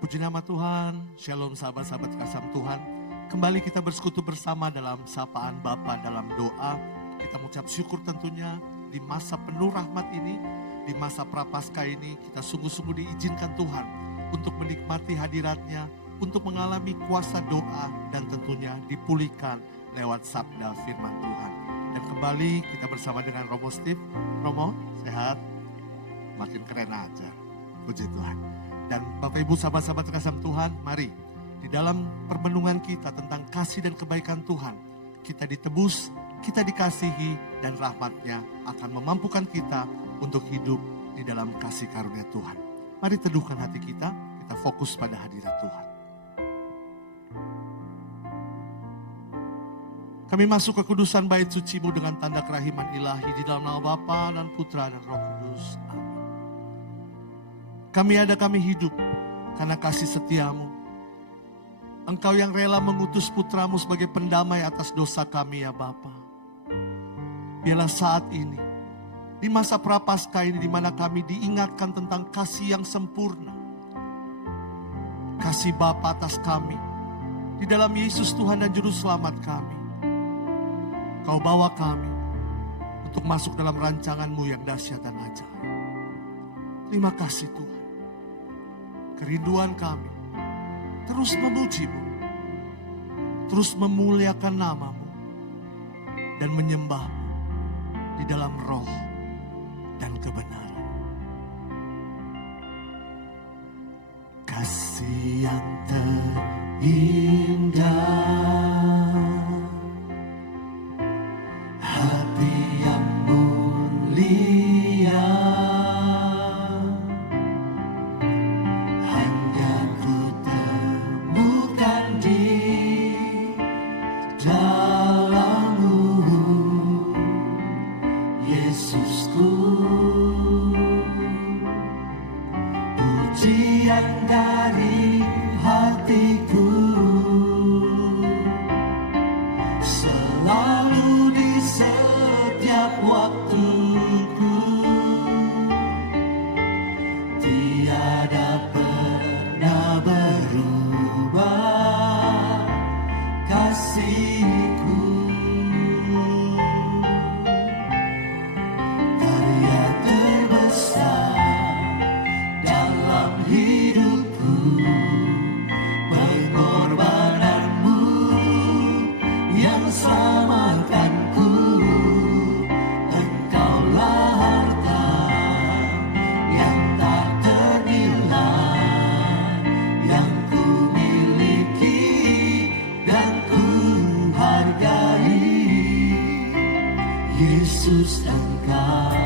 Puji nama Tuhan, Shalom sahabat-sahabat kasih Tuhan. Kembali kita bersekutu bersama dalam sapaan Bapa dalam doa. Kita mengucap syukur tentunya di masa penuh rahmat ini, di masa prapaskah ini, kita sungguh-sungguh diizinkan Tuhan untuk menikmati hadiratnya, untuk mengalami kuasa doa dan tentunya dipulihkan lewat sabda firman Tuhan. Dan kembali kita bersama dengan Romo Steve. Romo, sehat? Makin keren aja. Puji Tuhan. Dan Bapak Ibu sahabat-sahabat kasih Tuhan, mari di dalam permenungan kita tentang kasih dan kebaikan Tuhan, kita ditebus, kita dikasihi, dan rahmat-Nya akan memampukan kita untuk hidup di dalam kasih karunia Tuhan. Mari teduhkan hati kita fokus pada hadirat Tuhan. Kami masuk ke kudusan bait suci-Mu dengan tanda kerahiman ilahi di dalam nama Bapa dan Putra dan Roh Kudus. Amin. Kami hidup karena kasih setia-Mu. Engkau yang rela mengutus putra-Mu sebagai pendamai atas dosa kami ya Bapa. Biarlah saat ini, di masa prapaskah ini di mana kami diingatkan tentang kasih yang sempurna. Kasih Bapa atas kami, di dalam Yesus Tuhan dan Juru Selamat kami. Kau bawa kami untuk masuk dalam rancangan-Mu yang dahsyat dan ajaib. Terima kasih Tuhan. Kerinduan kami terus memuji-Mu, terus memuliakan nama-Mu, dan menyembah-Mu di dalam roh dan kebenaran. Kasih yang terindah, hati yang mulia, hanya ku temukan di dalam-Mu, Yesusku. Pujian dari hatiku selalu di setiap waktuku, tiada pernah berubah kasih-Ku. Karya terbesar dalam hidupku, pengorbanan-Mu yang selamatkanku. Engkaulah harta yang tak ternilai, yang ku miliki dan ku hargai. Yesus, Engkau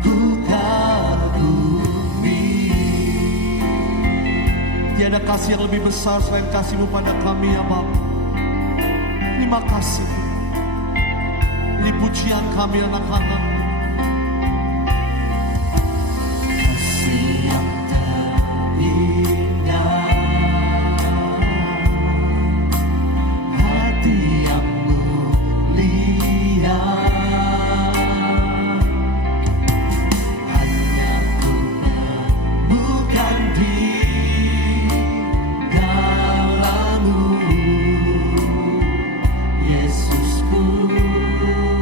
ku kagumi. Tiada kasih yang lebih besar selain kasih-Mu pada kami ya Bapa. Terima kasih. Ini pujian kami anak-anak. Kasih yang terindah, hati yang mulia, hanya ku temukan di dalam-Mu, Yesusku.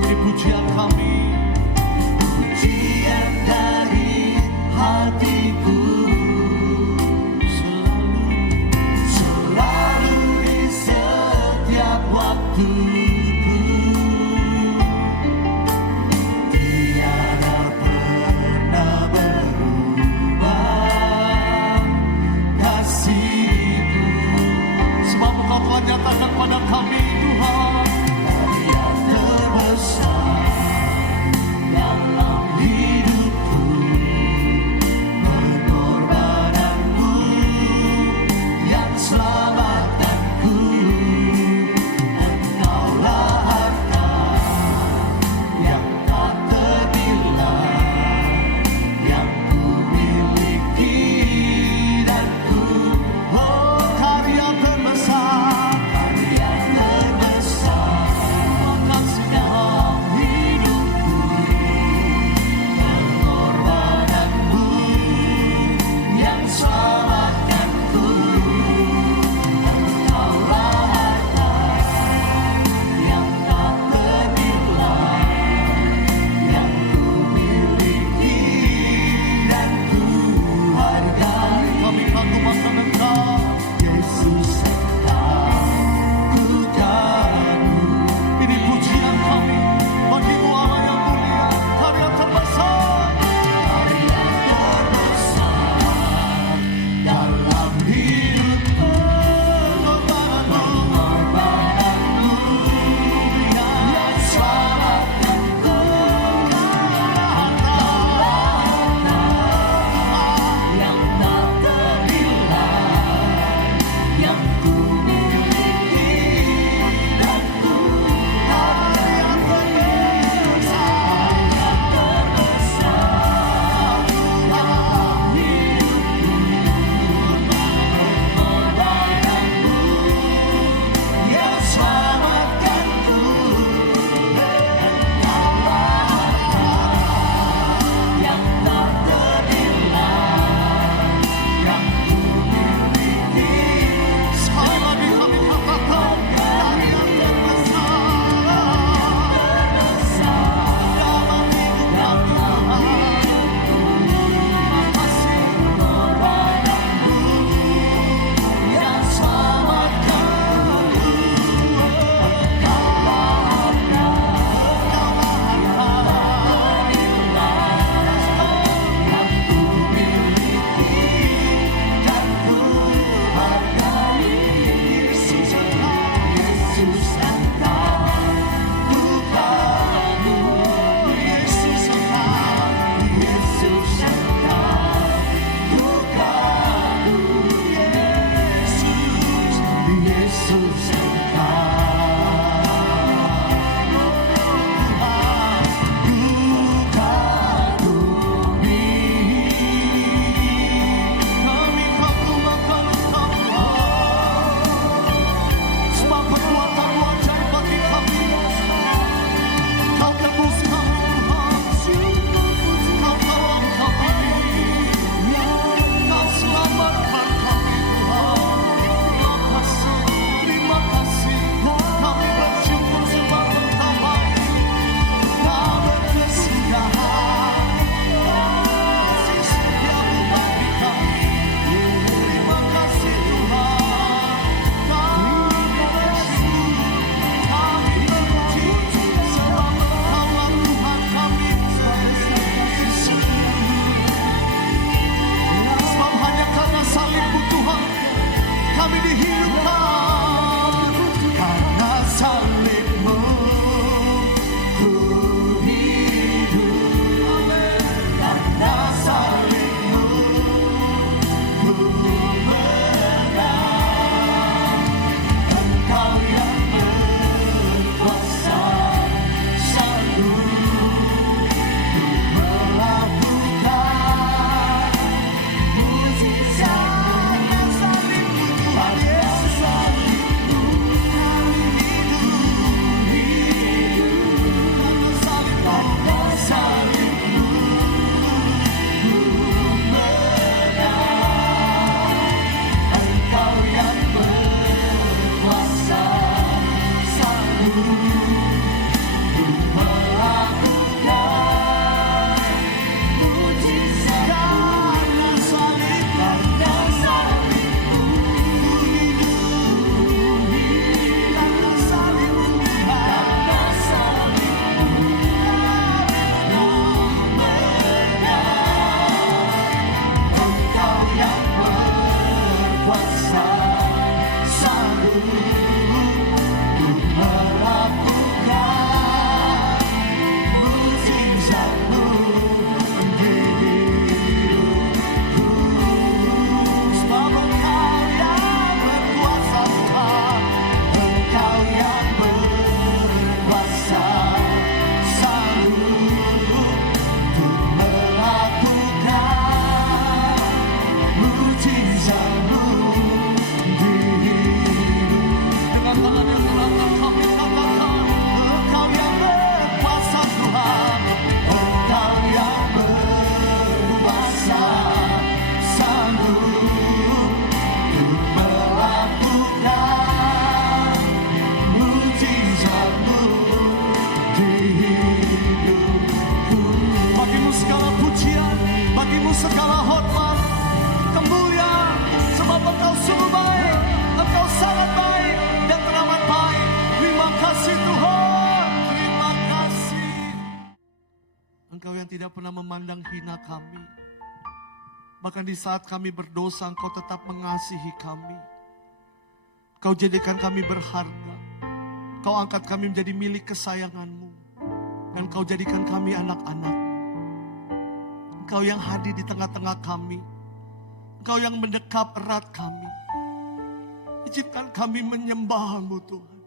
Ini pujian kami. tidak pernah memandang hina kami. Bahkan di saat kami berdosa, Engkau tetap mengasihi kami. Kau jadikan kami berharga. Kau angkat kami menjadi milik kesayangan-Mu. Dan Kau jadikan kami anak-anak. Engkau yang hadir di tengah-tengah kami. Engkau yang mendekap erat kami. Izinkan kami menyembah-Mu Tuhan.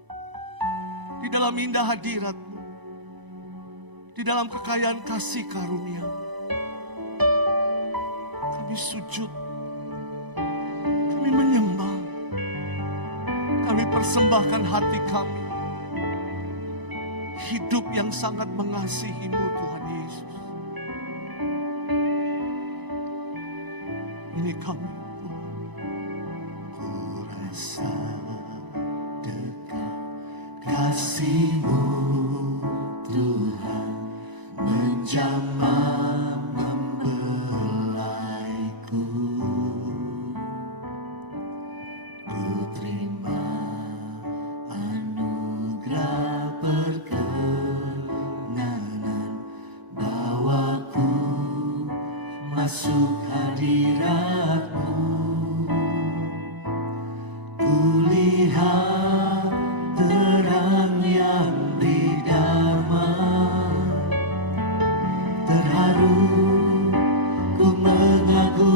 Di dalam indah hadirat-Mu. Di dalam kekayaan kasih karunia-Mu. Kami sujud. Kami menyembah. Kami persembahkan hati kami. Hidup yang sangat mengasihi-Mu Tuhan Yesus. Ini kami Tuhan. Ku rasa dekat kasih-Mu Tuhan menjamah membelaiku. Ku terima anugerah perkenanan, bawaku masuk hadirat-Mu. Ku lihat terang yang berdamai, terharu ku mengagumi-Mu.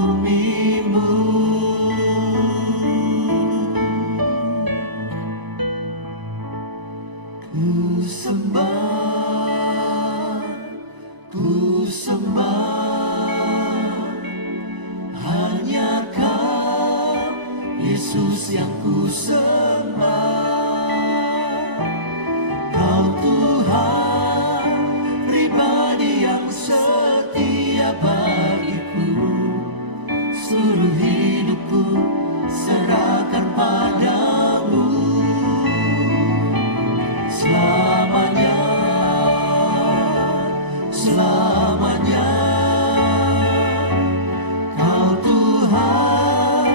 Ku sembah, hanya Kau, Yesus yang ku sembah. Kau Tuhan, pribadi yang setia bagiku. Seluruh hidupku serahkan padamu. Selamanya, selamanya. Kau Tuhan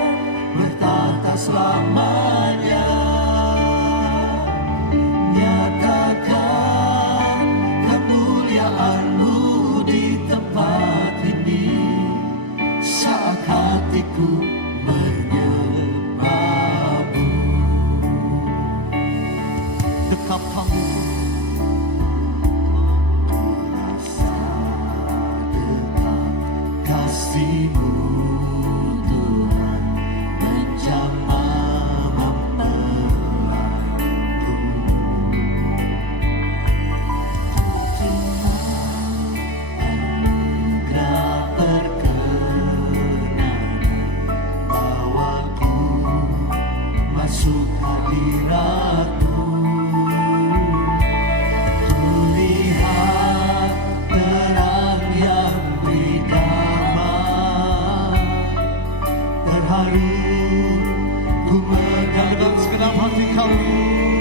bertata selamanya. Nyatakan kemuliaan-Mu di tempat ini. Saat hatiku menyembah-Mu. Dekap kami, rasa dekat kasih-Mu Tuhan menjamah membelaiku. Terima anugerah perkenanan, bawaku masuk hadirat-Mu. Kulihat terang yang berdamai, terharu ku mendalam segenap hati kami.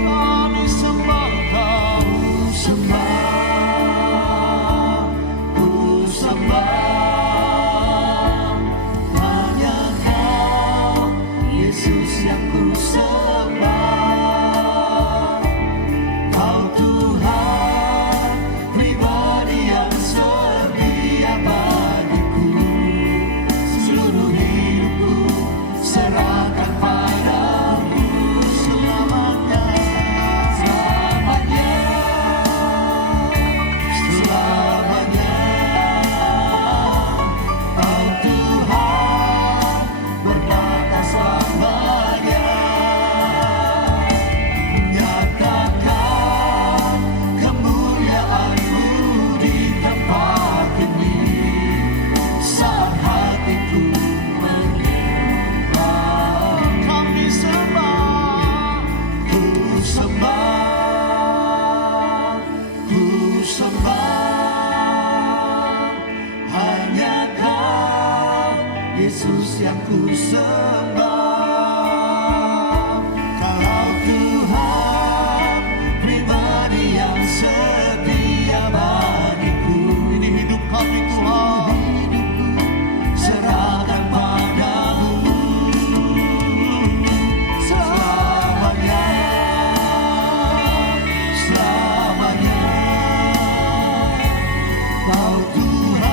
Kami sembah Kau, ku sembah. Hanya Kau, Yesus yang ku sembah. Kau Tuhan, pribadi yang setia bagiku. Seluruh hidupku serahkan padamu. Selamanya, selamanya, selamanya. Kau Tuhan berkata selamanya. Nyatakan kemuliaan-Mu di tempat ini. Saat hatiku menyembah, kami sembah. Ku sembah, ku sembah. Hanya Kau, Yesus yang ku sembah. Kau Tuhan, pribadi yang setia bagiku. Ini hidup kami Tuhan, serahkan padamu. Selamanya, selamanya. Kau Tuhan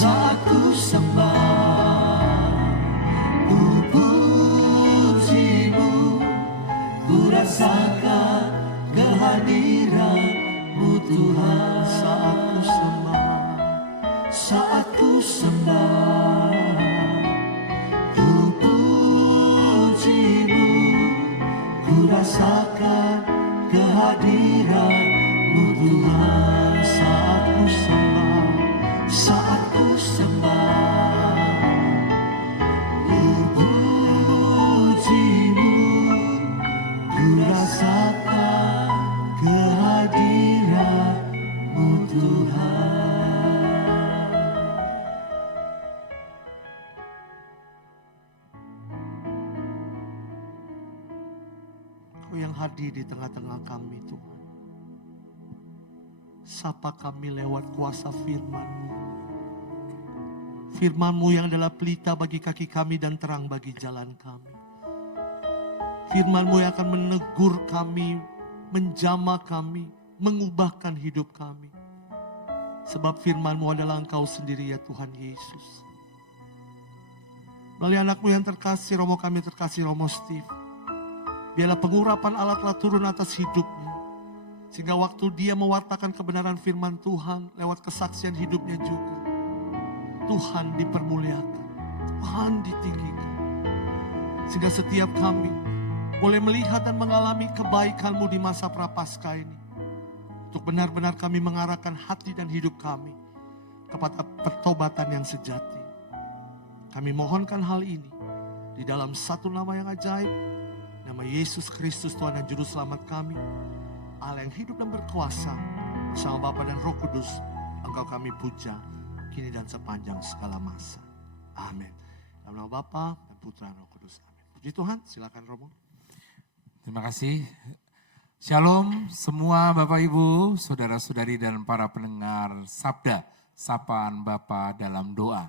saat ku sembah, ku pujimu, ku rasakan kehadiran-Mu Tuhan. Saat ku sembah, ku pujimu, ku rasakan kehadiran-Mu Tuhan. Saat ku sembah, ku pujimu, ku rasakan kehadiran-Mu Tuhan. Kau yang hadir di tengah-tengah kami Tuhan. Sapa kami lewat kuasa firman-Mu. Firman-Mu yang adalah pelita bagi kaki kami dan terang bagi jalan kami. Firman-Mu yang akan menegur kami, menjamah kami, mengubahkan hidup kami. Sebab firman-Mu adalah Engkau sendiri ya Tuhan Yesus. Melalui anak-Mu yang terkasih, Romo kami terkasih, Romo Steve. Biarlah pengurapan Allah telah turun atas hidupnya. Sehingga waktu dia mewartakan kebenaran firman Tuhan lewat kesaksian hidupnya juga. Tuhan dipermuliakan, Tuhan ditinggikan. Sehingga setiap kami boleh melihat dan mengalami kebaikan-Mu di masa prapaskah ini. Untuk benar-benar kami mengarahkan hati dan hidup kami kepada pertobatan yang sejati. Kami mohonkan hal ini di dalam satu nama yang ajaib, nama Yesus Kristus Tuhan dan Juru Selamat kami. Allah yang hidup dan berkuasa bersama Bapa dan Roh Kudus, Engkau kami puja kini dan sepanjang segala masa. Amin. Dalam nama Bapa dan Putra dan Roh Kudus. Amin. Puji Tuhan, silakan Romo. Terima kasih. Shalom semua Bapak Ibu, saudara-saudari dan para pendengar Sabda, Sapaan Bapa dalam doa.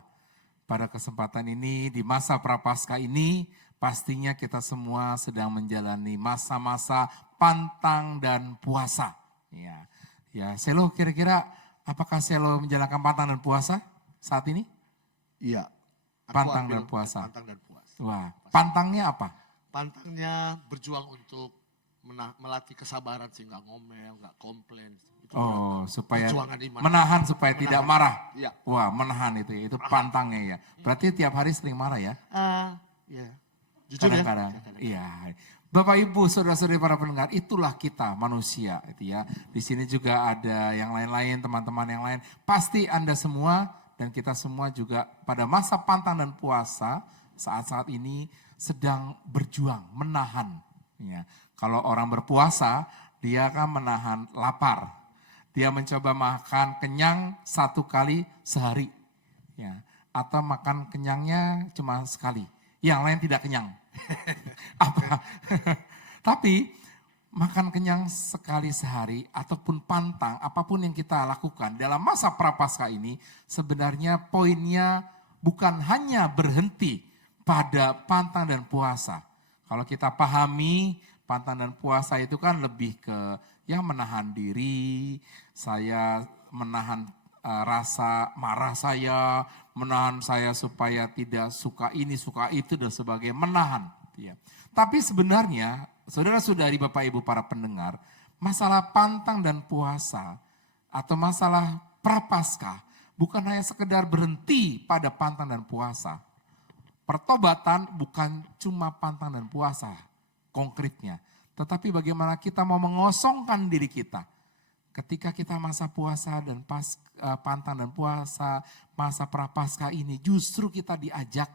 Pada kesempatan ini, di masa Prapaskah ini, pastinya kita semua sedang menjalani masa-masa pantang dan puasa. Ya, Selo kira-kira apakah Selo menjalankan pantang dan puasa saat ini? Iya. Pantang dan puasa. Pantang dan puasa. Wah, pantangnya apa? Pantangnya berjuang untuk melatih kesabaran sehingga ngomel, nggak komplain. Supaya menahan supaya tidak marah. Ya. Wah, menahan itu pantangnya ya. Berarti tiap hari sering marah ya? Ya. Jujur kadang-kadang. Iya. Bapak Ibu, saudara-saudari para pendengar, itulah kita manusia itu ya. Di sini juga ada yang lain-lain, teman-teman yang lain. Pasti Anda semua dan kita semua juga pada masa pantang dan puasa saat-saat ini sedang berjuang, menahan. Ya. Kalau orang berpuasa, dia akan menahan lapar. Dia mencoba makan kenyang 1 kali sehari. Ya. Atau makan kenyangnya cuma sekali. Yang lain tidak kenyang. Apa? Tapi makan kenyang sekali sehari ataupun pantang, apapun yang kita lakukan dalam masa Prapaskah ini, sebenarnya poinnya bukan hanya berhenti pada pantang dan puasa. Kalau kita pahami pantang dan puasa itu kan lebih ke yang menahan diri, saya menahan rasa marah saya, menahan saya supaya tidak suka ini, suka itu dan sebagainya, menahan. Ya. Tapi sebenarnya, saudara-saudari Bapak Ibu para pendengar, masalah pantang dan puasa atau masalah Prapaskah bukan hanya sekedar berhenti pada pantang dan puasa. Pertobatan bukan cuma pantang dan puasa konkretnya, tetapi bagaimana kita mau mengosongkan diri kita. Ketika kita masa puasa dan pantang dan puasa, masa Prapaskah ini justru kita diajak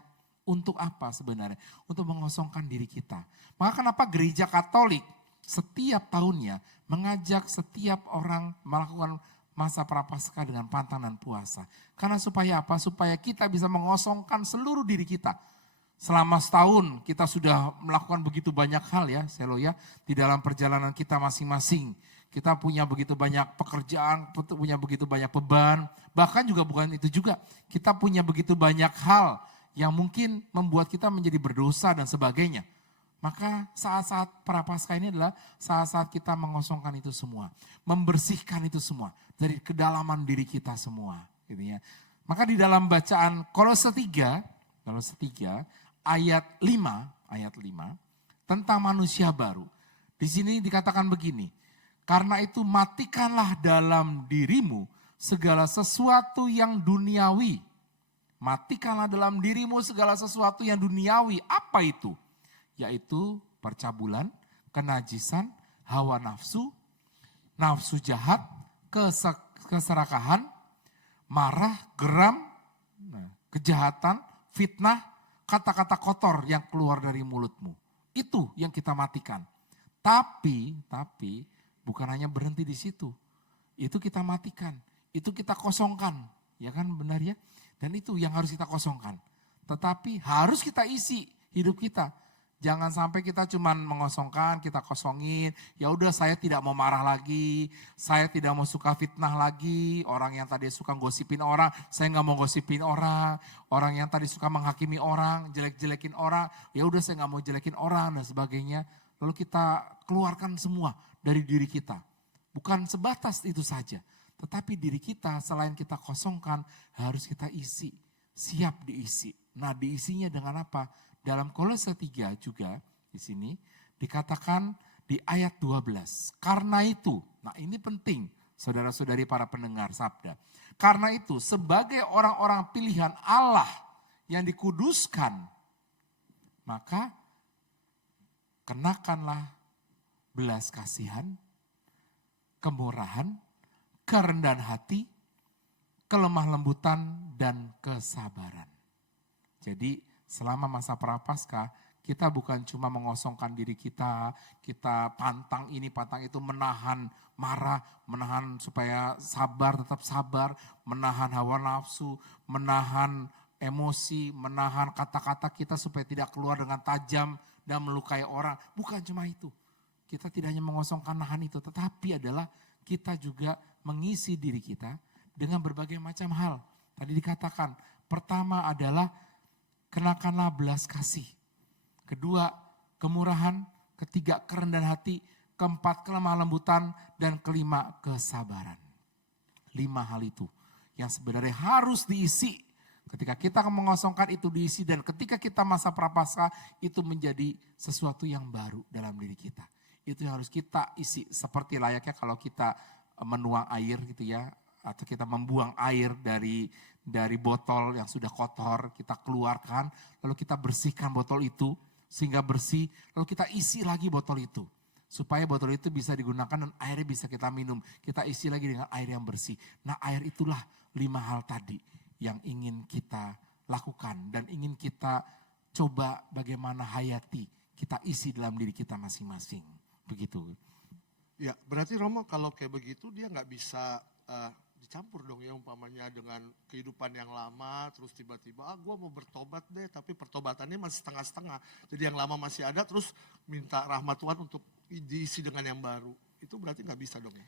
untuk apa sebenarnya? Untuk mengosongkan diri kita. Maka kenapa gereja Katolik setiap tahunnya mengajak setiap orang melakukan masa Prapaskah dengan pantang dan puasa. Karena supaya apa? Supaya kita bisa mengosongkan seluruh diri kita. Selama setahun kita sudah melakukan begitu banyak hal ya, Selo ya, di dalam perjalanan kita masing-masing. Kita punya begitu banyak pekerjaan, punya begitu banyak beban, bahkan juga bukan itu juga. Kita punya begitu banyak hal yang mungkin membuat kita menjadi berdosa dan sebagainya. Maka saat-saat Prapaskah ini adalah saat-saat kita mengosongkan itu semua. Membersihkan itu semua dari kedalaman diri kita semua. Gitu ya. Maka di dalam bacaan Kolose 3 ayat 5 tentang manusia baru. Di sini dikatakan begini, karena itu matikanlah dalam dirimu segala sesuatu yang duniawi. Matikanlah dalam dirimu segala sesuatu yang duniawi. Apa itu? Yaitu percabulan, kenajisan, hawa nafsu, nafsu jahat, keserakahan, marah, geram, kejahatan, fitnah, kata-kata kotor yang keluar dari mulutmu. Itu yang kita matikan. Tapi bukan hanya berhenti di situ. Itu kita matikan, itu kita kosongkan. Ya kan, benar ya? Dan itu yang harus kita kosongkan. Tetapi harus kita isi hidup kita. Jangan sampai kita cuman mengosongkan, kita kosongin. Ya udah, saya tidak mau marah lagi, saya tidak mau suka fitnah lagi. Orang yang tadi suka gosipin orang, saya nggak mau gosipin orang. Orang yang tadi suka menghakimi orang, jelek-jelekin orang, ya udah saya nggak mau jelekin orang dan sebagainya. Lalu kita keluarkan semua dari diri kita. Bukan sebatas itu saja, tetapi diri kita selain kita kosongkan harus kita isi, siap diisi. Nah, diisinya dengan apa? Dalam Kolose 3 juga di sini dikatakan di ayat 12. Karena itu, nah ini penting saudara-saudari para pendengar sabda. Karena itu sebagai orang-orang pilihan Allah yang dikuduskan, maka kenakanlah belas kasihan, kemurahan, kerendahan hati, kelemah lembutan, dan kesabaran. Jadi selama masa prapaskah, kita bukan cuma mengosongkan diri kita pantang ini, pantang itu, menahan marah, menahan supaya sabar, tetap sabar, menahan hawa nafsu, menahan emosi, menahan kata-kata kita supaya tidak keluar dengan tajam dan melukai orang. Bukan cuma itu. Kita tidak hanya mengosongkan nahan itu, tetapi adalah kita juga mengisi diri kita dengan berbagai macam hal. Tadi dikatakan, pertama adalah kenakanlah belas kasih. Kedua, kemurahan. Ketiga, kerendahan hati. Keempat, kelemah lembutan. Dan kelima, kesabaran. 5 hal itu yang sebenarnya harus diisi. Ketika kita mengosongkan itu diisi, dan ketika kita masa prapaskah itu menjadi sesuatu yang baru dalam diri kita. Itu yang harus kita isi, seperti layaknya kalau kita menuang air gitu ya, atau kita membuang air dari botol yang sudah kotor, kita keluarkan, lalu kita bersihkan botol itu sehingga bersih, lalu kita isi lagi botol itu supaya botol itu bisa digunakan dan airnya bisa kita minum. Kita isi lagi dengan air yang bersih. Nah, air itulah 5 hal tadi yang ingin kita lakukan dan ingin kita coba bagaimana hayati, kita isi dalam diri kita masing-masing. Begitu. Ya, berarti Romo kalau kayak begitu dia nggak bisa dicampur dong ya, umpamanya dengan kehidupan yang lama, terus tiba-tiba gue mau bertobat deh, tapi pertobatannya masih setengah-setengah. Jadi yang lama masih ada, terus minta rahmat Tuhan untuk diisi dengan yang baru. Itu berarti nggak bisa dong ya?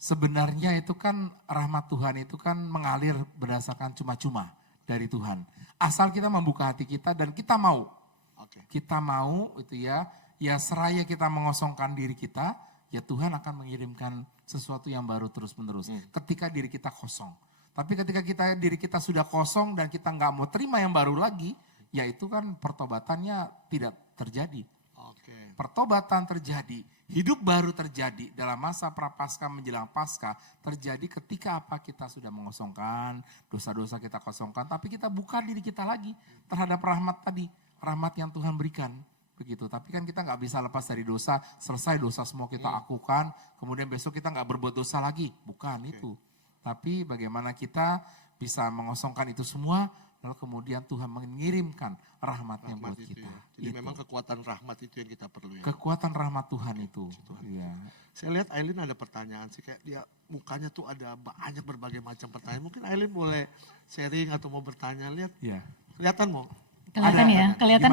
Sebenarnya itu kan rahmat Tuhan itu kan mengalir berdasarkan cuma-cuma dari Tuhan. Asal kita membuka hati kita dan kita mau. Oke. Kita mau itu ya seraya kita mengosongkan diri kita, ya Tuhan akan mengirimkan sesuatu yang baru terus-menerus. Ketika diri kita kosong. Tapi ketika diri kita sudah kosong dan kita nggak mau terima yang baru lagi, ya itu kan pertobatannya tidak terjadi. Oke. Pertobatan terjadi, hidup baru terjadi dalam masa prapaskah menjelang Paskah terjadi ketika apa? Kita sudah mengosongkan, dosa-dosa kita kosongkan, tapi kita buka diri kita lagi terhadap rahmat tadi, rahmat yang Tuhan berikan. Begitu, tapi kan kita nggak bisa lepas dari dosa, selesai dosa semua kita akukan, kemudian besok kita nggak berbuat dosa lagi, bukan itu. Tapi bagaimana kita bisa mengosongkan itu semua, lalu kemudian Tuhan mengirimkan rahmatnya buat kita. Ya. Jadi itu. memang kekuatan rahmat itu yang kita perlu ya. Kekuatan rahmat Tuhan itu. Iya. Saya lihat Aileen ada pertanyaan sih, kayak dia mukanya tuh ada banyak berbagai macam pertanyaan. Mungkin Aileen boleh sharing atau mau bertanya, lihat. Iya. Kelihatan mau? Kelihatan Ada. ya, kelihatan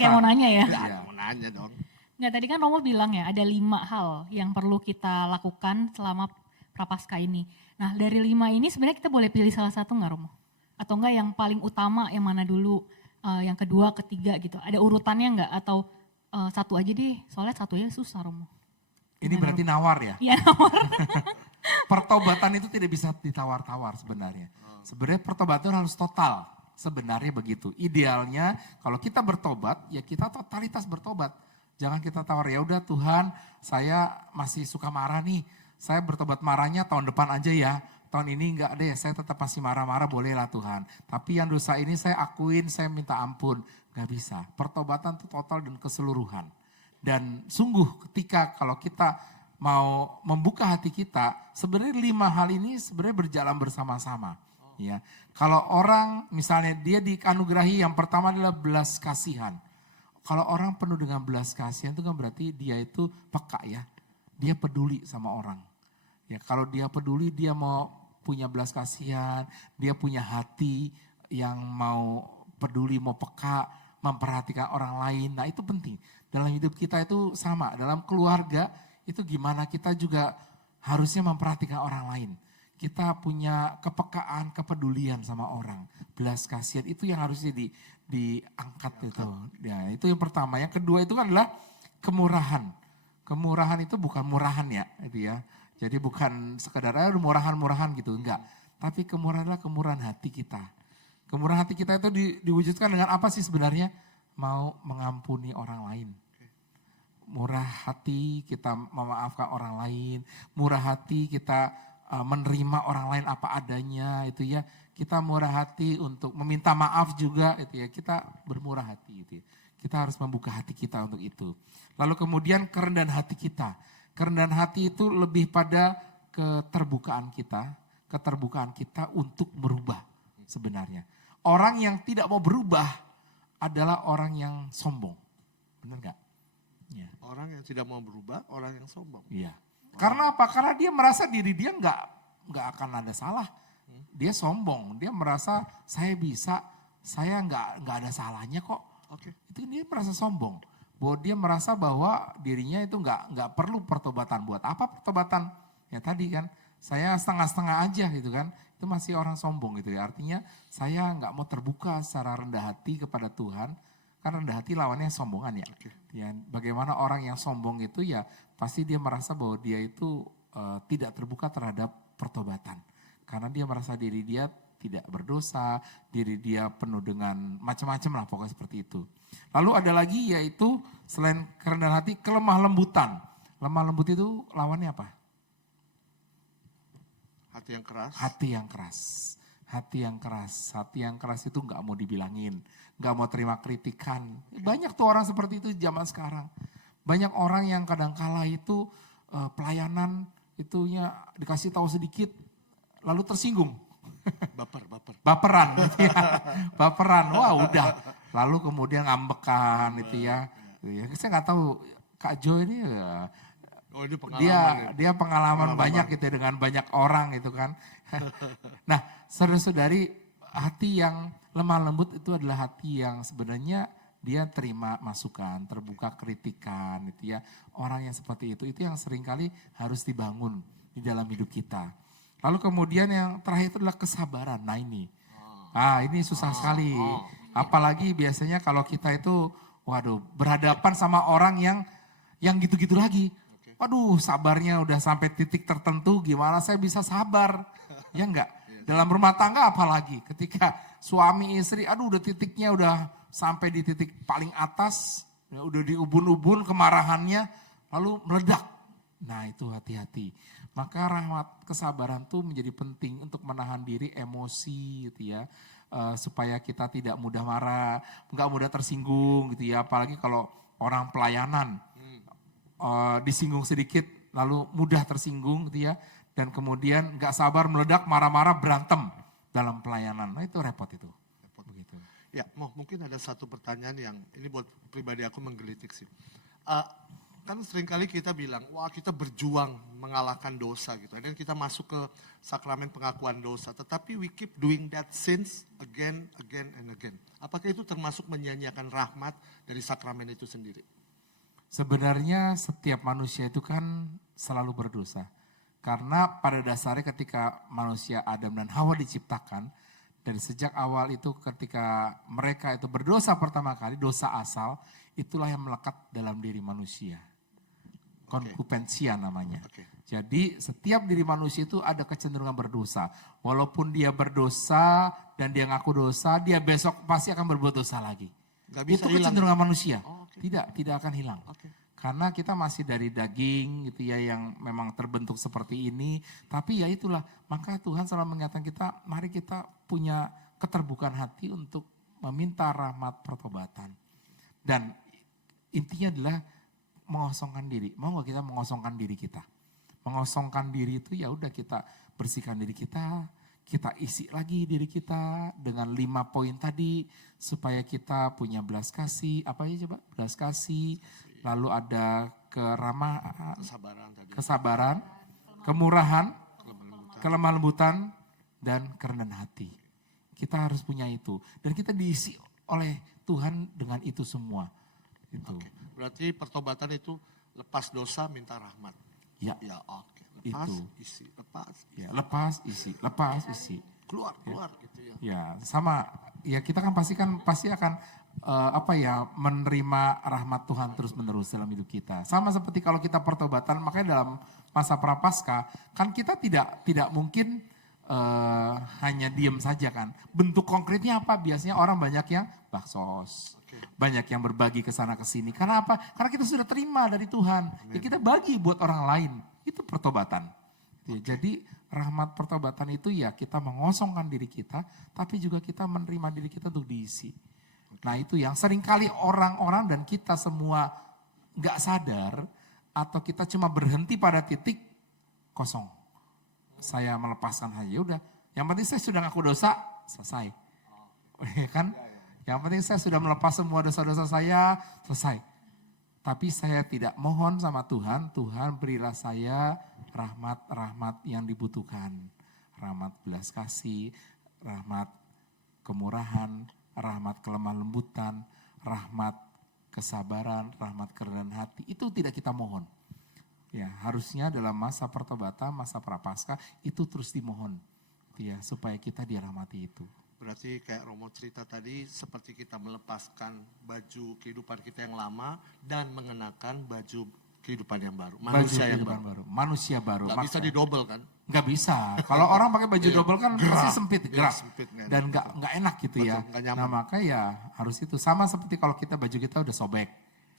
kayak mau nanya ya. Ya, mau nanya dong. Nggak, tadi kan Romo bilang ya ada 5 hal yang perlu kita lakukan selama Prapaskah ini. Nah, dari 5 ini sebenarnya kita boleh pilih salah satu nggak, Romo? Atau enggak yang paling utama yang mana dulu, yang kedua, ketiga gitu. Ada urutannya nggak? Atau satu aja deh, soalnya satu aja susah, Romo. Ini berarti nawar ya? Iya, nawar. Pertobatan itu tidak bisa ditawar-tawar sebenarnya. Sebenarnya pertobatan harus total. Sebenarnya begitu. Idealnya kalau kita bertobat, ya kita totalitas bertobat. Jangan kita tawar, ya udah Tuhan, saya masih suka marah nih. Saya bertobat marahnya tahun depan aja ya. Tahun ini enggak deh, saya tetap masih marah-marah, bolehlah Tuhan. Tapi yang dosa ini saya akuin, saya minta ampun. Enggak bisa. Pertobatan itu total dan keseluruhan. Dan sungguh ketika kalau kita mau membuka hati kita, sebenarnya 5 hal ini sebenarnya berjalan bersama-sama. Ya, kalau orang misalnya dia dianugerahi yang pertama adalah belas kasihan. Kalau orang penuh dengan belas kasihan itu kan berarti dia itu peka ya, dia peduli sama orang. Ya, kalau dia peduli dia mau punya belas kasihan, dia punya hati yang mau peduli, mau peka, memperhatikan orang lain. Nah itu penting. Dalam hidup kita itu sama, dalam keluarga itu gimana kita juga harusnya memperhatikan orang lain. Kita punya kepekaan, kepedulian sama orang. Belas kasihan itu yang harusnya diangkat itu. Ya, itu yang pertama. Yang kedua itu kan adalah kemurahan. Kemurahan itu bukan murahan ya, itu ya. Jadi bukan sekedar murahan-murahan gitu, enggak. Tapi kemurahan adalah kemurahan hati kita. Kemurahan hati kita itu diwujudkan dengan apa sih sebenarnya? Mau mengampuni orang lain. Murah hati kita memaafkan orang lain. Murah hati kita menerima orang lain apa adanya, itu ya. Kita murah hati untuk meminta maaf juga, itu ya. Kita bermurah hati, itu ya. Kita harus membuka hati kita untuk itu. Lalu kemudian kerendahan hati kita. Kerendahan hati itu lebih pada keterbukaan kita untuk berubah sebenarnya. Orang yang tidak mau berubah adalah orang yang sombong. Benar nggak? Ya. Orang yang tidak mau berubah, orang yang sombong. Iya. Karena apa? Karena dia merasa diri dia nggak akan ada salah. Dia sombong, dia merasa saya bisa, saya nggak ada salahnya kok. Oke. Itu dia merasa sombong. Bahwa dia merasa bahwa dirinya itu nggak perlu pertobatan. Buat apa pertobatan? Ya tadi kan, saya setengah-setengah aja gitu kan. Itu masih orang sombong gitu ya. Artinya saya nggak mau terbuka secara rendah hati kepada Tuhan. Karena rendah hati lawannya sombongan ya. Ya, bagaimana orang yang sombong itu ya pasti dia merasa bahwa dia itu tidak terbuka terhadap pertobatan. Karena dia merasa diri dia tidak berdosa, diri dia penuh dengan macam-macam lah pokoknya seperti itu. Lalu ada lagi yaitu selain kerendahan hati, kelemah lembutan. Lemah lembut itu lawannya apa? Hati yang keras. Hati yang keras. Hati yang keras. Hati yang keras itu nggak mau dibilangin, nggak mau terima kritikan. Banyak tuh orang seperti itu zaman sekarang. Banyak orang yang kadang-kala itu pelayanan itunya dikasih tahu sedikit, lalu tersinggung. Baperan gitu ya. Baperan, wah udah. Lalu kemudian ngambekan itu ya. Saya nggak tahu Kak Jo ini dia pengalaman banyak gitu ya, dengan banyak orang gitu kan. Nah saudara-saudari, hati yang lemah lembut itu adalah hati yang sebenarnya dia terima masukan, terbuka kritikan gitu ya. Orang yang seperti itu yang seringkali harus dibangun di dalam hidup kita. Lalu kemudian yang terakhir itu adalah kesabaran. Nah ini susah sekali. Apalagi biasanya kalau kita itu, berhadapan sama orang yang gitu-gitu lagi. Waduh, sabarnya udah sampai titik tertentu, gimana saya bisa sabar? Ya enggak? Dalam rumah tangga apalagi, ketika suami istri, udah titiknya udah sampai di titik paling atas, udah diubun-ubun kemarahannya, lalu meledak. Nah itu hati-hati. Maka rahmat kesabaran itu menjadi penting untuk menahan diri emosi gitu ya. Supaya kita tidak mudah marah, nggak mudah tersinggung gitu ya. Apalagi kalau orang pelayanan disinggung sedikit lalu mudah tersinggung gitu ya. Dan kemudian nggak sabar meledak, marah-marah, berantem dalam pelayanan. Nah itu repot itu. Begitu. Ya, mungkin ada satu pertanyaan yang ini buat pribadi aku menggelitik sih. Kan seringkali kita bilang, wah kita berjuang mengalahkan dosa gitu. Dan kita masuk ke sakramen pengakuan dosa. Tetapi we keep doing that sins again and again. Apakah itu termasuk menyanyiakan rahmat dari sakramen itu sendiri? Sebenarnya setiap manusia itu kan selalu berdosa. Karena pada dasarnya ketika manusia Adam dan Hawa diciptakan, dari sejak awal itu ketika mereka itu berdosa pertama kali, dosa asal, itulah yang melekat dalam diri manusia. konkupensia namanya. Oke. Jadi setiap diri manusia itu ada kecenderungan berdosa. Walaupun dia berdosa dan dia ngaku dosa, dia besok pasti akan berbuat dosa lagi. Nggak bisa Itu hilang. kecenderungan manusia. Oh, oke. Tidak akan hilang. Oke. Karena kita masih dari daging gitu ya yang memang terbentuk seperti ini. Tapi ya itulah, maka Tuhan selalu mengingatkan kita, mari kita punya keterbukaan hati untuk meminta rahmat pertobatan. Dan intinya adalah mengosongkan diri. Mau nggak kita mengosongkan diri kita? Mengosongkan diri itu ya udah kita bersihkan diri kita isi lagi diri kita dengan 5 poin tadi supaya kita punya belas kasih. Apa ya coba? Belas kasih, lalu ada keramahan, Kesabaran tadi. kesabaran, kemurahan, Kelembutan. kelemah lembutan, dan kerendahan hati. Kita harus punya itu. Dan kita diisi oleh Tuhan dengan itu semua. Itu. Berarti pertobatan itu lepas dosa minta rahmat. Ya, Ya, oke. Lepas, Itu. isi, lepas. ya, lepas isi. Keluar gitu ya. Ya, sama. Ya kita kan pasti akan menerima rahmat Tuhan terus menerus dalam hidup kita. Sama seperti kalau kita pertobatan, makanya dalam masa prapaskah kan kita tidak mungkin hanya diam saja kan. Bentuk konkretnya apa? Biasanya orang banyak yang baksos, banyak yang berbagi ke sana ke sini. Karena apa? Karena kita sudah terima dari Tuhan. Ya kita bagi buat orang lain. Itu pertobatan. Ya, jadi rahmat pertobatan itu ya kita mengosongkan diri kita, tapi juga kita menerima diri kita untuk diisi. Nah itu yang seringkali orang-orang dan kita semua gak sadar atau kita cuma berhenti pada titik kosong. Saya melepaskan hanya udah. Yang penting saya sudah ngaku dosa, selesai. Ya kan? Yang penting saya sudah melepas semua dosa-dosa saya, selesai. Tapi saya tidak mohon sama Tuhan, Tuhan berilah saya rahmat-rahmat yang dibutuhkan. Rahmat belas kasih, rahmat kemurahan, rahmat kelemah lembutan, rahmat kesabaran, rahmat kerendahan hati. Itu tidak kita mohon. Ya, harusnya dalam masa pertobatan, masa prapaskah itu terus dimohon. Ya, supaya kita dirahmati itu. Berarti kayak Romo cerita tadi, seperti kita melepaskan baju kehidupan kita yang lama dan mengenakan baju kehidupan yang baru. Manusia yang baru. Manusia baru. Gak bisa didobel kan? Nggak bisa. Kalau orang pakai baju double kan pasti sempit, gerak. Sempit, Dan nggak enak gitu ya. Betul, nggak nyaman. Nah maka ya harus itu. Sama seperti kalau kita baju kita udah sobek.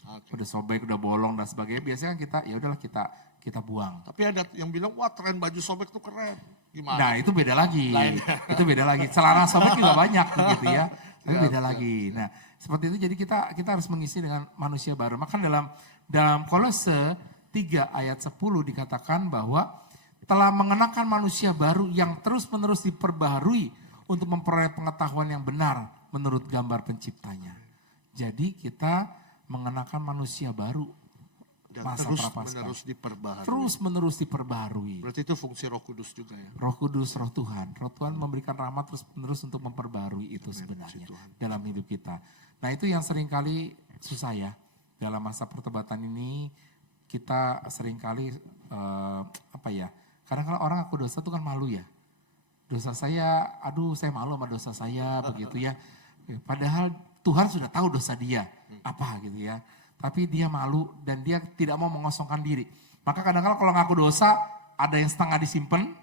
Oke. Udah sobek, udah bolong dan sebagainya. Biasanya kan kita ya udahlah kita buang. Tapi ada yang bilang, wah tren baju sobek tuh keren. Gimana? Nah itu beda lagi. Lain. Itu beda lagi. Celana sobek juga banyak gitu ya. Tapi Ya, beda lagi. Nah seperti itu jadi kita harus mengisi dengan manusia baru. Maka dalam Kolose 3 ayat 10 dikatakan bahwa telah mengenakan manusia baru yang terus-menerus diperbaharui untuk memperoleh pengetahuan yang benar menurut gambar penciptanya. Jadi kita mengenakan manusia baru Dan masa terus prapaskah. menerus diperbaharui. Terus-menerus diperbaharui. Berarti itu fungsi Roh Kudus juga ya. Roh Kudus, Roh Tuhan. Roh Tuhan memberikan rahmat terus-menerus untuk memperbarui itu sebenarnya dalam hidup kita. Nah itu yang seringkali susah ya. Dalam masa pertobatan ini kita seringkali kadang-kadang orang aku dosa itu kan malu ya. Dosa saya, saya malu sama dosa saya begitu ya. Padahal Tuhan sudah tahu dosa dia apa gitu ya. Tapi dia malu dan dia tidak mau mengosongkan diri. Maka kadang-kadang kalau ngaku dosa ada yang setengah disimpan.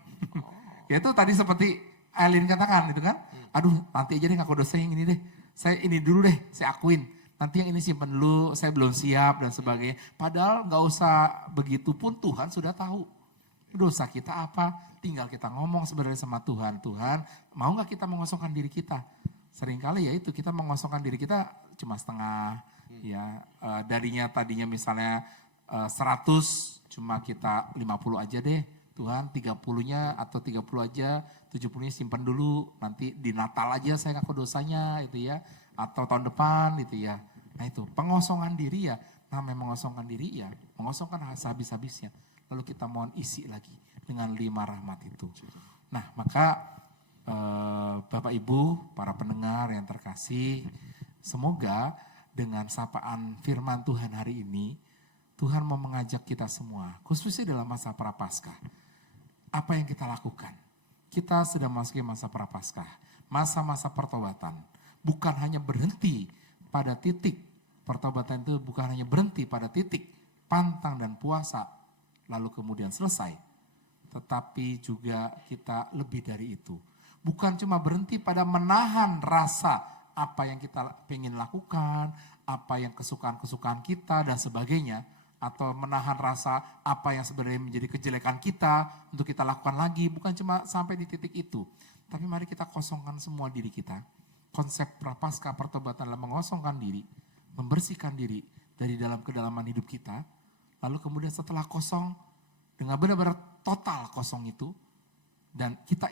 Ya itu tadi seperti Aileen katakan gitu kan. Nanti aja deh ngaku dosa yang ini deh. Saya ini dulu deh, saya akuin. Nanti yang ini simpan dulu, saya belum siap dan sebagainya. Padahal nggak usah begitu pun Tuhan sudah tahu. Dosa kita apa? Tinggal kita ngomong sebenarnya sama Tuhan. Tuhan, mau nggak kita mengosongkan diri kita? Seringkali ya itu kita mengosongkan diri kita cuma setengah. Ya, tadinya misalnya 100, cuma kita 50 aja deh. Tuhan 30-nya atau 30 aja, 70-nya simpan dulu. Nanti di Natal aja saya ngaku dosanya itu ya. Atau tahun depan gitu ya. Nah itu pengosongan diri ya. Namanya mengosongkan diri ya. Mengosongkan sehabis-habisnya. Lalu kita mohon isi lagi dengan 5 rahmat itu. Nah maka Bapak Ibu, para pendengar yang terkasih. Semoga dengan sapaan firman Tuhan hari ini. Tuhan mau mengajak kita semua. Khususnya dalam masa prapaskah. Apa yang kita lakukan? Kita sedang memasuki masa prapaskah. Masa-masa pertobatan. Bukan hanya berhenti pada titik. Pertobatan itu bukan hanya berhenti pada titik pantang dan puasa, lalu kemudian selesai. Tetapi juga kita lebih dari itu. Bukan cuma berhenti pada menahan rasa apa yang kita ingin lakukan, apa yang kesukaan-kesukaan kita dan sebagainya, atau menahan rasa apa yang sebenarnya menjadi kejelekan kita untuk kita lakukan lagi, bukan cuma sampai di titik itu. Tapi mari kita kosongkan semua diri kita. Konsep prapaskah pertobatan adalah mengosongkan diri, membersihkan diri dari dalam kedalaman hidup kita. Lalu kemudian setelah kosong, dengan benar-benar total kosong itu, dan kita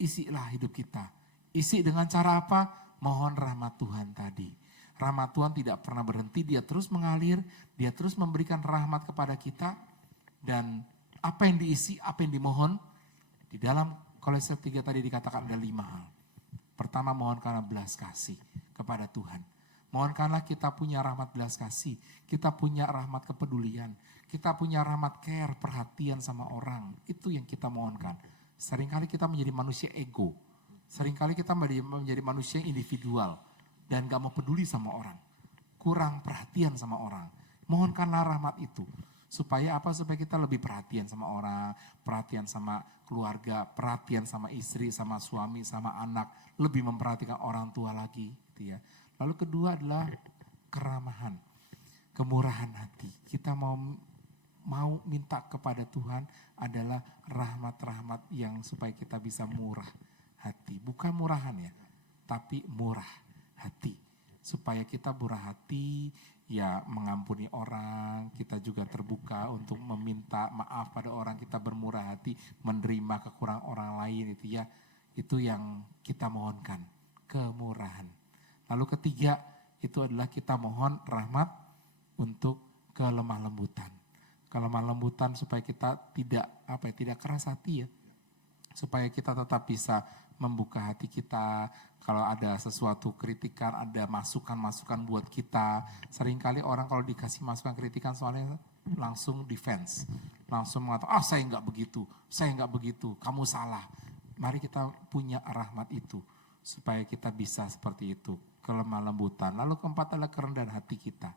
isilah hidup kita. Isi dengan cara apa? Mohon rahmat Tuhan tadi. Rahmat Tuhan tidak pernah berhenti, dia terus mengalir, dia terus memberikan rahmat kepada kita. Dan apa yang diisi, apa yang dimohon, di dalam Kolose 3 tadi dikatakan ada 5 hal. Pertama, mohon karena belas kasih kepada Tuhan. Mohonkanlah kita punya rahmat belas kasih, kita punya rahmat kepedulian, kita punya rahmat care, perhatian sama orang. Itu yang kita mohonkan. Seringkali kita menjadi manusia ego, seringkali kita menjadi manusia individual dan gak mau peduli sama orang, kurang perhatian sama orang. Mohonkanlah rahmat itu. Supaya apa? Supaya kita lebih perhatian sama orang, perhatian sama keluarga, perhatian sama istri, sama suami, sama anak, lebih memperhatikan orang tua lagi, gitu ya. Lalu kedua adalah keramahan, kemurahan hati. Kita mau minta kepada Tuhan adalah rahmat-rahmat yang supaya kita bisa murah hati. Bukan murahan ya, tapi murah hati. Supaya kita murah hati, ya mengampuni orang, kita juga terbuka untuk meminta maaf pada orang, kita bermurah hati, menerima kekurangan orang lain itu ya. Itu yang kita mohonkan, kemurahan. Lalu ketiga, itu adalah kita mohon rahmat untuk kelemah lembutan. Kelemah lembutan supaya kita tidak keras hati ya. Supaya kita tetap bisa membuka hati kita. Kalau ada sesuatu kritikan, ada masukan-masukan buat kita. Seringkali orang kalau dikasih masukan kritikan soalnya langsung defense. Langsung mengatakan, saya enggak begitu, kamu salah. Mari kita punya rahmat itu. Supaya kita bisa seperti itu, kelemah lembutan. Lalu keempat adalah kerendahan hati kita.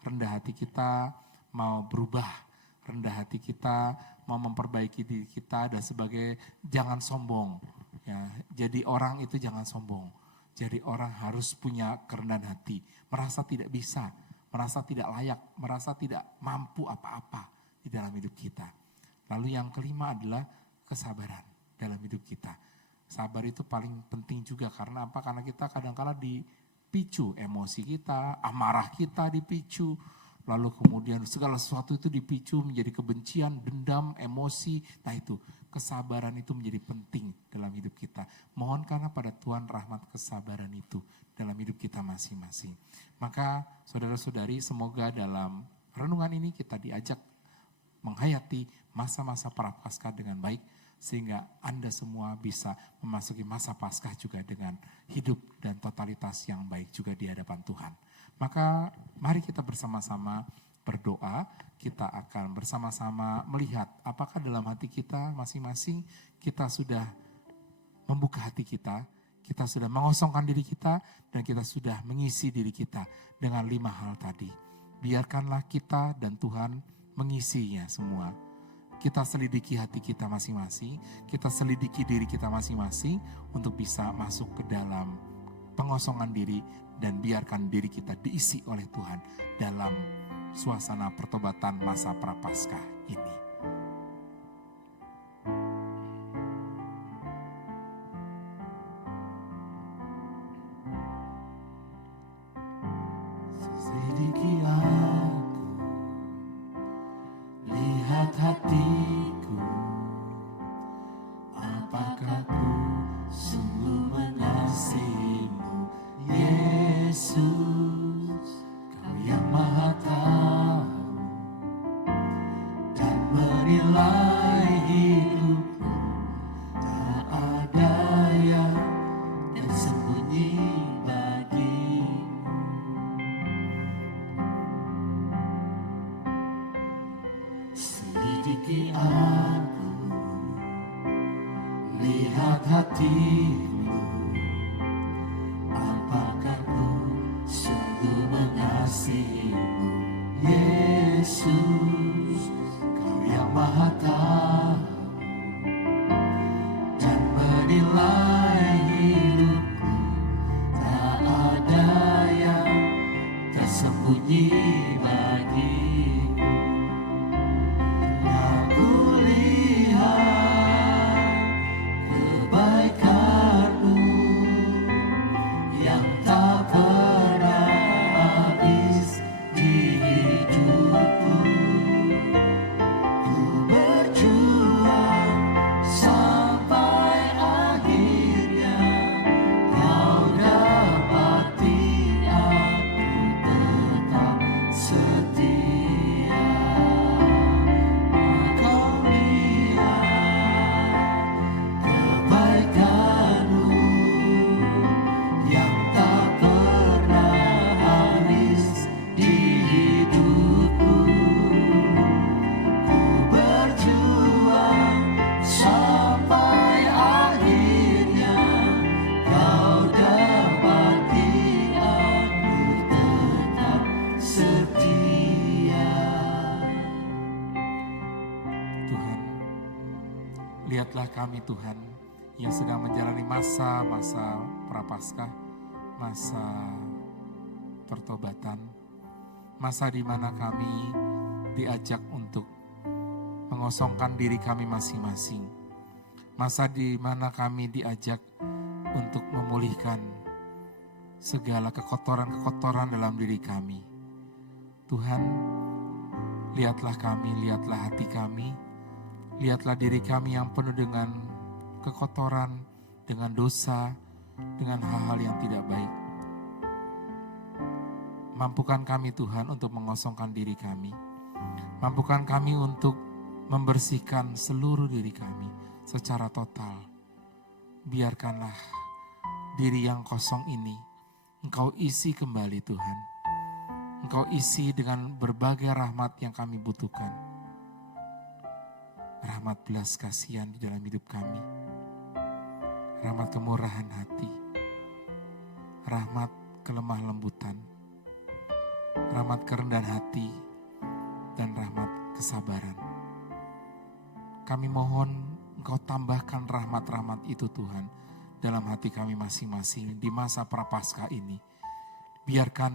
Rendah hati kita mau berubah. Rendah hati kita mau memperbaiki diri kita dan sebagai jangan sombong. Ya, jadi orang itu jangan sombong. Jadi orang harus punya kerendahan hati. Merasa tidak bisa, merasa tidak layak, merasa tidak mampu apa-apa di dalam hidup kita. Lalu yang kelima adalah kesabaran dalam hidup kita. Sabar itu paling penting juga karena apa? Karena kita kadang-kala dipicu emosi kita, amarah kita dipicu. Lalu kemudian segala sesuatu itu dipicu menjadi kebencian, dendam, emosi. Nah itu, kesabaran itu menjadi penting dalam hidup kita. Mohonkanlah pada Tuhan rahmat kesabaran itu dalam hidup kita masing-masing. Maka saudara-saudari, semoga dalam renungan ini kita diajak menghayati masa-masa prapaskah dengan baik. Sehingga Anda semua bisa memasuki masa Paskah juga dengan hidup dan totalitas yang baik juga di hadapan Tuhan. Maka mari kita bersama-sama berdoa, kita akan bersama-sama melihat apakah dalam hati kita masing-masing kita sudah membuka hati kita sudah mengosongkan diri kita, dan kita sudah mengisi diri kita dengan 5 hal tadi. Biarkanlah kita dan Tuhan mengisinya semua. Kita selidiki hati kita masing-masing, kita selidiki diri kita masing-masing untuk bisa masuk ke dalam pengosongan diri dan biarkan diri kita diisi oleh Tuhan dalam suasana pertobatan masa prapaskah ini. Selidiki aku, lihat hatiku, apakah ku sungguh mengasihimu, Yesus, Kau yang Maha Tahu dan menilai hidupku, tak ada yang tersembunyi bagimu. Selidiki aku, lihat hatiku, apakah ku sungguh mengasihimu, Yesus, Yesus, Kau yang Maha Tahu dan menilai hidupku. Tak ada yang tersembunyi bagiku. Aku lihat kebaikan-Mu yang tak pernah habis di hidupku. Ku berjuang sampai akhirnya Kau dapati aku tetap setia. Kau lihat kebaikan-Mu yang tak pernah habis di hidupku. Ku berjuang sampai akhirnya Kau dapati aku tetap setia. Tuhan, lihatlah kami Tuhan yang sedang menjalani masa-masa prapaskah, masa pertobatan, masa di mana kami diajak untuk mengosongkan diri kami masing-masing, masa di mana kami diajak untuk memulihkan segala kekotoran-kekotoran dalam diri kami. Tuhan, lihatlah kami, lihatlah hati kami, lihatlah diri kami yang penuh dengan kekotoran, dengan dosa, dengan hal-hal yang tidak baik. Mampukan kami Tuhan untuk mengosongkan diri kami. Mampukan kami untuk membersihkan seluruh diri kami secara total. Biarkanlah diri yang kosong ini Engkau isi kembali Tuhan. Engkau isi dengan berbagai rahmat yang kami butuhkan. Rahmat belas kasihan di dalam hidup kami. Rahmat kemurahan hati. Rahmat kelemah lembutan. Rahmat kerendahan hati. Dan rahmat kesabaran. Kami mohon Engkau tambahkan rahmat-rahmat itu Tuhan dalam hati kami masing-masing di masa prapaskah ini. Biarkan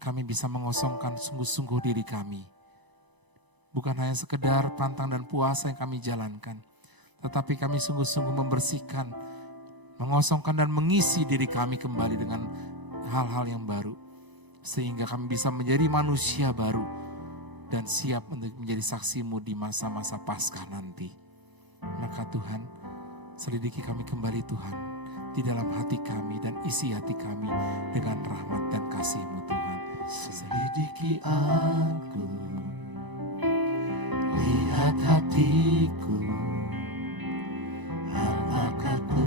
kami bisa mengosongkan sungguh-sungguh diri kami. Bukan hanya sekedar pantang dan puasa yang kami jalankan, tetapi kami sungguh-sungguh membersihkan, mengosongkan dan mengisi diri kami kembali dengan hal-hal yang baru. Sehingga kami bisa menjadi manusia baru dan siap untuk menjadi saksi-Mu di masa-masa Paskah nanti. Maka Tuhan, selidiki kami kembali Tuhan di dalam hati kami dan isi hati kami dengan rahmat dan kasih-Mu Tuhan. Selidiki aku, lihat hatiku, apakah ku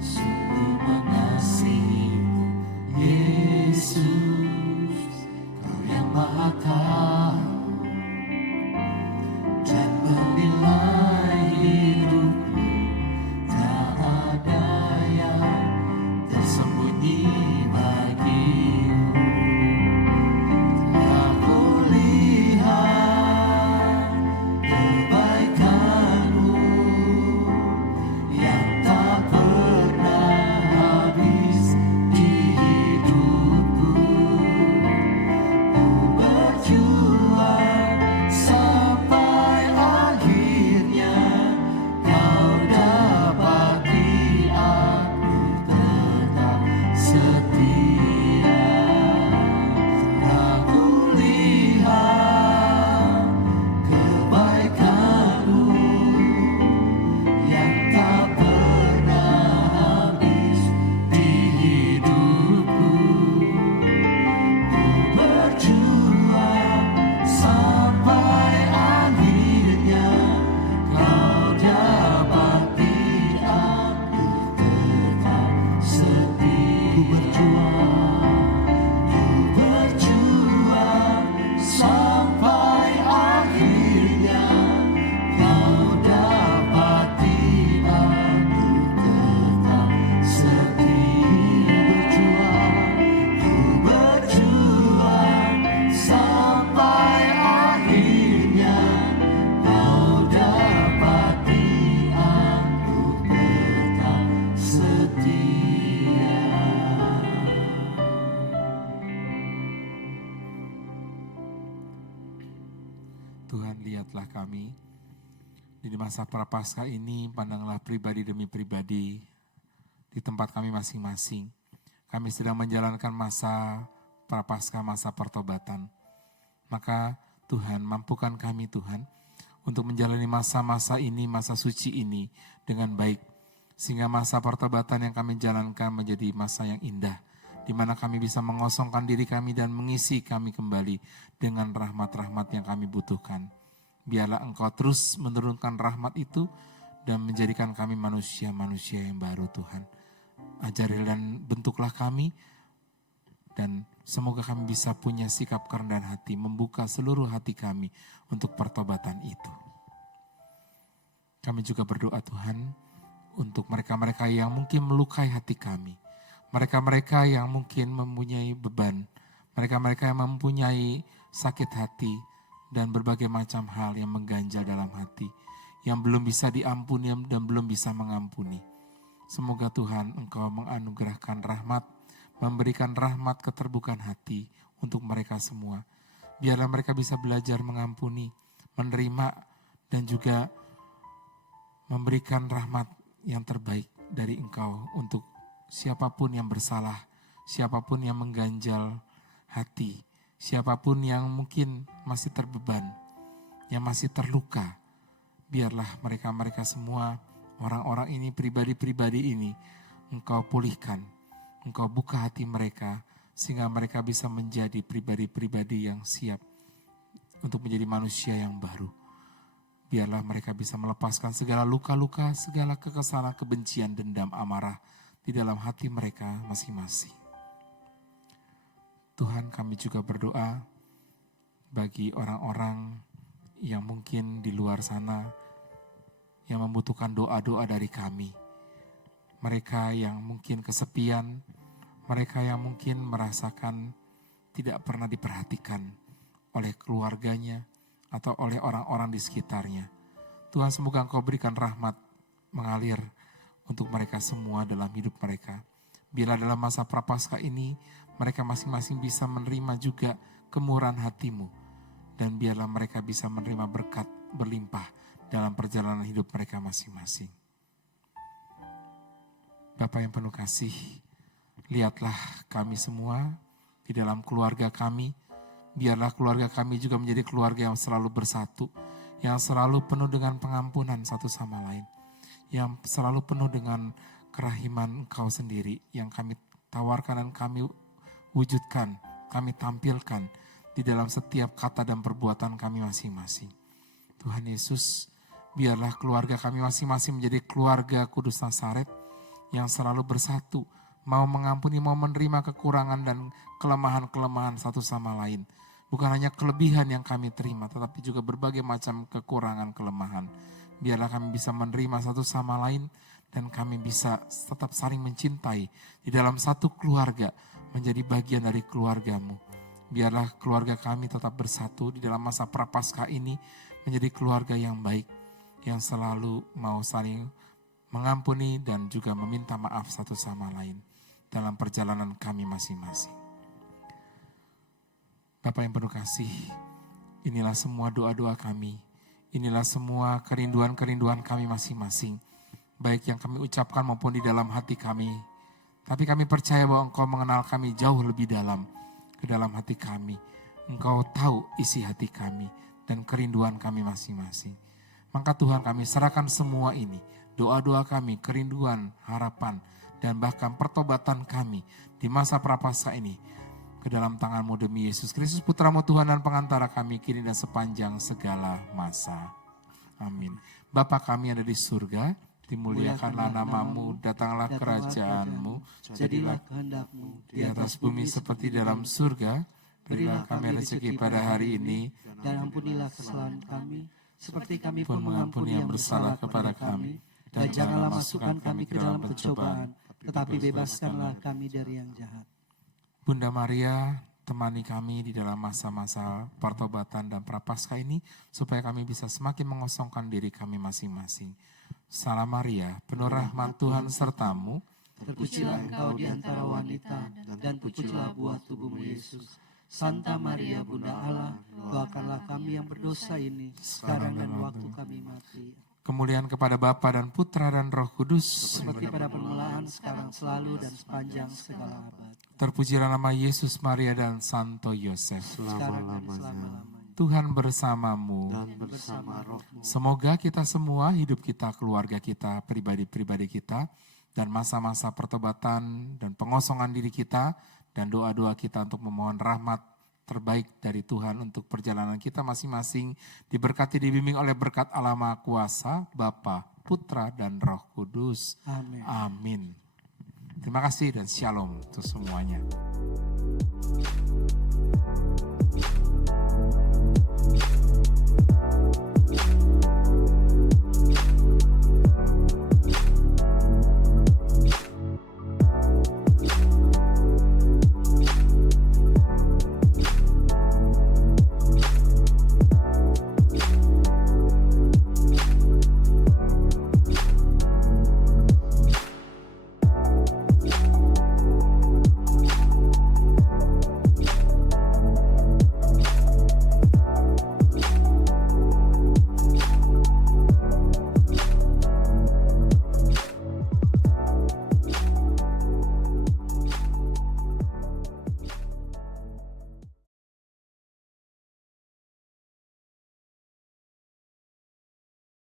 sungguh mengasihi-Mu, Yesus, Kau yang Maha Tahu dan menilai hidupku. Tak ada yang tersembunyi bagimu. Aku lihat kebaikan-Mu Tuhan, lihatlah kami. Di masa Prapaskah ini, pandanglah pribadi demi pribadi di tempat kami masing-masing. Kami sedang menjalankan masa Prapaskah, masa pertobatan. Maka Tuhan, mampukan kami Tuhan untuk menjalani masa-masa ini, masa suci ini dengan baik. Sehingga masa pertobatan yang kami jalankan menjadi masa yang indah, di mana kami bisa mengosongkan diri kami dan mengisi kami kembali dengan rahmat-rahmat yang kami butuhkan. Biarlah Engkau terus menurunkan rahmat itu dan menjadikan kami manusia-manusia yang baru Tuhan. Ajari dan bentuklah kami, dan semoga kami bisa punya sikap kerendahan hati, membuka seluruh hati kami untuk pertobatan itu. Kami juga berdoa Tuhan untuk mereka-mereka yang mungkin melukai hati kami. Mereka-mereka yang mungkin mempunyai beban. Mereka-mereka yang mempunyai sakit hati dan berbagai macam hal yang mengganjal dalam hati. Yang belum bisa diampuni dan belum bisa mengampuni. Semoga Tuhan Engkau menganugerahkan rahmat, memberikan rahmat keterbukaan hati untuk mereka semua. Biarlah mereka bisa belajar mengampuni, menerima, dan juga memberikan rahmat yang terbaik dari Engkau untuk siapapun yang bersalah, siapapun yang mengganjal hati, siapapun yang mungkin masih terbeban, yang masih terluka. Biarlah mereka-mereka semua, orang-orang ini, pribadi-pribadi ini, Engkau pulihkan, Engkau buka hati mereka, sehingga mereka bisa menjadi pribadi-pribadi yang siap untuk menjadi manusia yang baru. Biarlah mereka bisa melepaskan segala luka-luka, segala kekesalan, kebencian, dendam, amarah di dalam hati mereka masing-masing. Tuhan, kami juga berdoa bagi orang-orang yang mungkin di luar sana yang membutuhkan doa-doa dari kami. Mereka yang mungkin kesepian, mereka yang mungkin merasakan tidak pernah diperhatikan oleh keluarganya atau oleh orang-orang di sekitarnya. Tuhan, semoga Engkau berikan rahmat mengalir untuk mereka semua dalam hidup mereka. Biarlah dalam masa Prapaskah ini, mereka masing-masing bisa menerima juga kemurahan hati-Mu. Dan biarlah mereka bisa menerima berkat berlimpah dalam perjalanan hidup mereka masing-masing. Bapa yang penuh kasih, lihatlah kami semua di dalam keluarga kami. Biarlah keluarga kami juga menjadi keluarga yang selalu bersatu, yang selalu penuh dengan pengampunan satu sama lain, yang selalu penuh dengan kerahiman Engkau sendiri, yang kami tawarkan dan kami wujudkan, kami tampilkan di dalam setiap kata dan perbuatan kami masing-masing. Tuhan Yesus, biarlah keluarga kami masing-masing menjadi keluarga Kudus Nazaret yang selalu bersatu, mau mengampuni, mau menerima kekurangan dan kelemahan-kelemahan satu sama lain. Bukan hanya kelebihan yang kami terima, tetapi juga berbagai macam kekurangan, kelemahan. Biarlah kami bisa menerima satu sama lain dan kami bisa tetap saling mencintai di dalam satu keluarga, menjadi bagian dari keluarga-Mu. Biarlah keluarga kami tetap bersatu di dalam masa Prapaskah ini menjadi keluarga yang baik, yang selalu mau saling mengampuni dan juga meminta maaf satu sama lain dalam perjalanan kami masing-masing. Bapa yang penuh kasih, inilah semua doa-doa kami, inilah semua kerinduan-kerinduan kami masing-masing, baik yang kami ucapkan maupun di dalam hati kami. Tapi kami percaya bahwa Engkau mengenal kami jauh lebih dalam, ke dalam hati kami. Engkau tahu isi hati kami dan kerinduan kami masing-masing. Maka Tuhan, kami serahkan semua ini, doa-doa kami, kerinduan, harapan, dan bahkan pertobatan kami di masa Prapaskah ini ke dalam tangan-Mu demi Yesus Kristus, Putra-Mu Tuhan dan pengantara kami kini dan sepanjang segala masa. Amin. Bapa kami yang ada di surga, dimuliakanlah nama-Mu, datanglah kerajaan-Mu, jadilah kehendak-Mu di atas bumi seperti dalam surga. Berilah kami rezeki pada hari ini, dan ampunilah kesalahan kami, seperti kami pun pun mengampuni yang bersalah kepada kami. Dan janganlah masukkan kami ke dalam pencobaan, tetapi bebaskanlah kami dari yang jahat. Bunda Maria, temani kami di dalam masa-masa pertobatan dan Prapaskah ini, supaya kami bisa semakin mengosongkan diri kami masing-masing. Salam Maria, penuh rahmat Tuhan serta-Mu. Terpujilah Engkau di antara wanita, dan pujilah buah tubuh-Mu Yesus. Santa Maria Bunda Allah, doakanlah kami yang berdosa ini, sekarang dan waktu kami mati. Kemuliaan kepada Bapa dan Putra dan Roh Kudus. Seperti pada permulaan, sekarang, selalu, dan sepanjang segala abad. Terpujilah nama Yesus, Maria, dan Santo Yosef. Sekarang dan selama-lamanya. Tuhan bersamamu. Dan bersama rohmu. Semoga kita semua, hidup kita, keluarga kita, pribadi-pribadi kita, dan masa-masa pertobatan dan pengosongan diri kita, dan doa-doa kita untuk memohon rahmat terbaik dari Tuhan untuk perjalanan kita masing-masing, diberkati, dibimbing oleh berkat Allah Maha Kuasa, Bapa, Putra, dan Roh Kudus. Amin. Amin. Terima kasih dan shalom untuk semuanya.